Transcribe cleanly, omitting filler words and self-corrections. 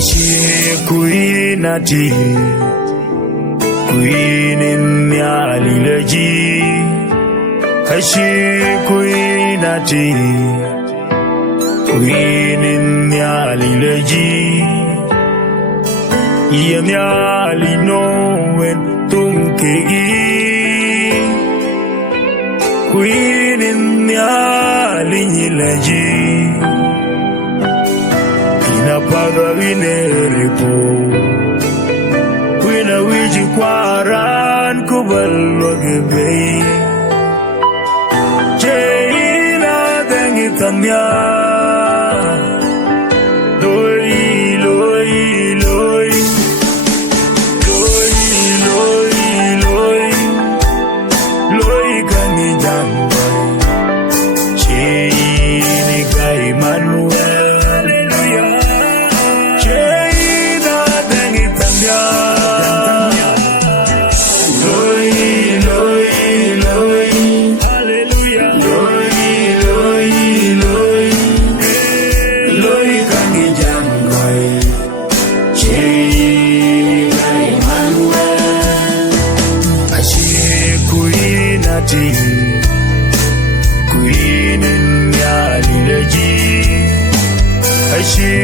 Ashe kuinati kuinin yalilaji. Ashe kuinati kuinin yalilaji. Iyam yali noen tumkegi. Kuinin yalilaji. Inapaga wineripo. Wina wiji kwaran kubalwagebe. Cheina dengi tanya. Loi, loi, loi. Loi, loi, loi. Loi kangi jambay. Cheini kai Manuel. Kuinin yalilaji. Ashe